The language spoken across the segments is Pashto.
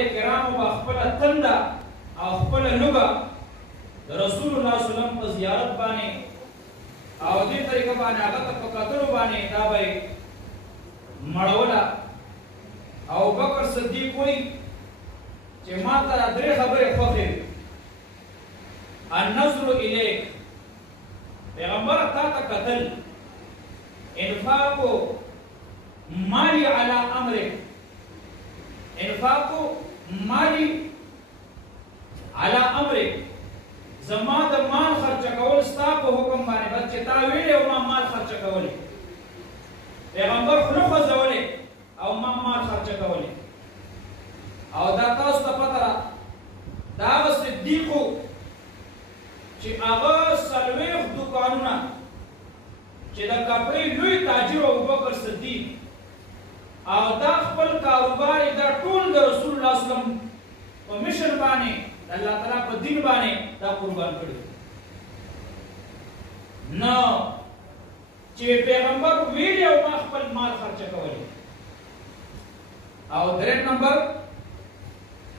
صحابه کرامو په خپله تنده او خپله لوږه د رسول الله صلی الله علیه وسلم په زیارت باندې او دې طریقه باندې هغه ته په کتلو باندې دا به یې مړوله. ابوبکر صدیق وایي چې ما ته دا درې خبرې خوښې وې. النظر الیک، پیغمبر تا ته کتل، انفاق مالی علی امرک، انفاق مالی علی امرک، زما د مال خرچه کول ستا په حکم باندې بس چې تا ویلې او ما مال خرچه کولی. پیغمبر خوله خوځولې او ما مال خرچه کولی. او دا تاسو ته پته ده دا هغه صدیق و چې هغه 40 دوکانونه چې د کپړې لوی تاجر ابوبکر صدیق او دا خپل کاروبار دا ټول د رسول الله صلی الله علیه وسلم په مشن باندې د الله تعالی په دین باندې دا قربان کړی. نو چې پیغمبر ویلي او ما خپل مال خرچه کولی. او درېم نمبر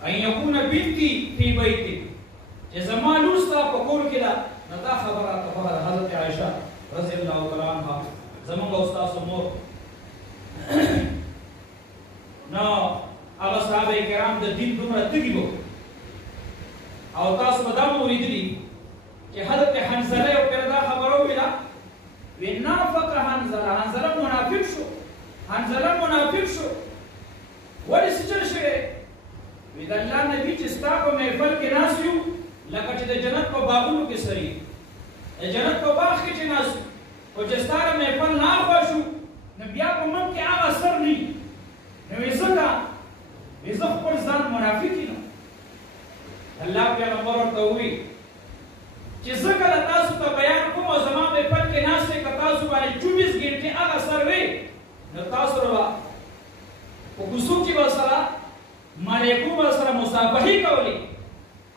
ان یکون بنتی فی بیتی، چې زما لور ستا په کور کې ده. نو دا خبره حضرت عایشه رضی الله تعالی عنها زموږ او ستاسو مور. نو هغه صحابه کرام د دین دومره تږي وو. او تاسو به دا مو لیدلي چې حضرت حنظله یو پرې دا خبره وویله، وی نافق حنظله منافق شو. حنظله منافق شو. ولې څه چل شوی؟ وی د الله نبي چې ستا په محفل کې ناست یو لکه چې د جنت په باغونو کې سري، د جنت په باغ کې چې ناست یو، خو چې ستا د محفل نه اخوا شو نو بیا په من کې هغه اثر نه وي. نو وی ځکه وی زه خپل ځان منافق یم. الله پیغمبر ورته ووایي چې زه کله تاسو ته بیان کوم او زما محفل کې ناست یې که تاسو باندې 24 ګنټې هغه اثر وي نو تاسو به په کوڅو کې به سره ملایکو به سره مصافحې کولې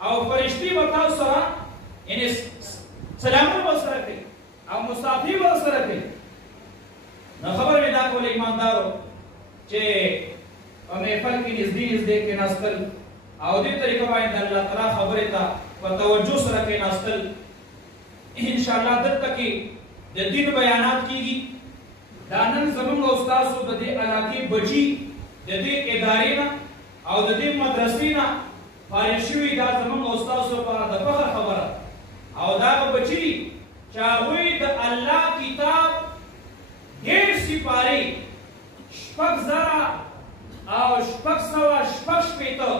او فرشتې به تاسو سره یعنې سلامونه به سره کوي او مصافحې به سره کوي. نو خبره مې دا کوله ایماندارو چې په محفل کې نږدې نږدې کېناستل او دې طریقه باندې د الله تعالی خبرې ته په توجه سره کېناستل. انشاءالله دلته کې د دین بیانات کېږي. دا نن زموږ او ستاسو د دې علاقې بچي د دې ادارې نه او د دې مدرسې نه فارغ شوي، دا زموږ او ستاسو لپاره د فخر خبره. او دا هغه بچي دي چې هغوی د الله کتاب 1.5 سپارې 6,660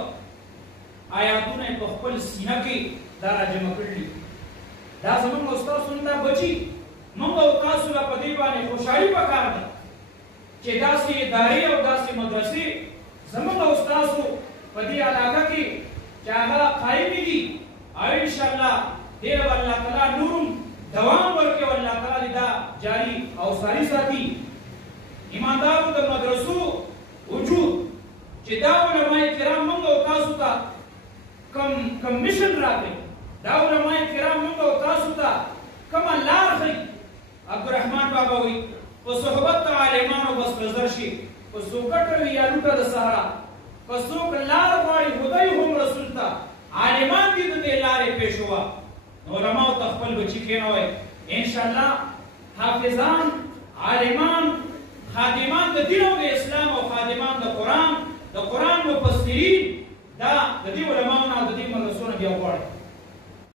آیاتونه په خپل سینه کې دا راجمع کړي. دا زموږ او ستاسو نه دا بچي. موږ او تاسو له په دې باندې خوشحالي پکار ده چې داسې ادارې او داسې مدرسې زموږ او ستاسو په دې علاقه کې چې هغه قایمې دي او انشاءالله دې به الله تعالی نورم دوام ورکړي او الله تعالی دا جاري او ساري ساتي. ایماندارو د مدرسو وجود چې دا علماء کرام موږ او تاسو ته کم مشن راکړي، دا علماء کرام موږ او تاسو ته کومه لار ښیي. عبدالرحمن بابا وایي په صحبت د عالمانو بس نظر شي، په سوکټه وي یا لوټه د صحرا، که څوک لار غواړي خدای هم رسول ته عالمان دي د دې لارې پیشوا. نو علماو ته خپل بچي کېنوئ. انشاءالله حافظان، عالمان، خادمان د دین او د اسلام او خادمان د قرآن مفسرین دا د دې علماو نه او د دې مدرسو نه بیا غواړي.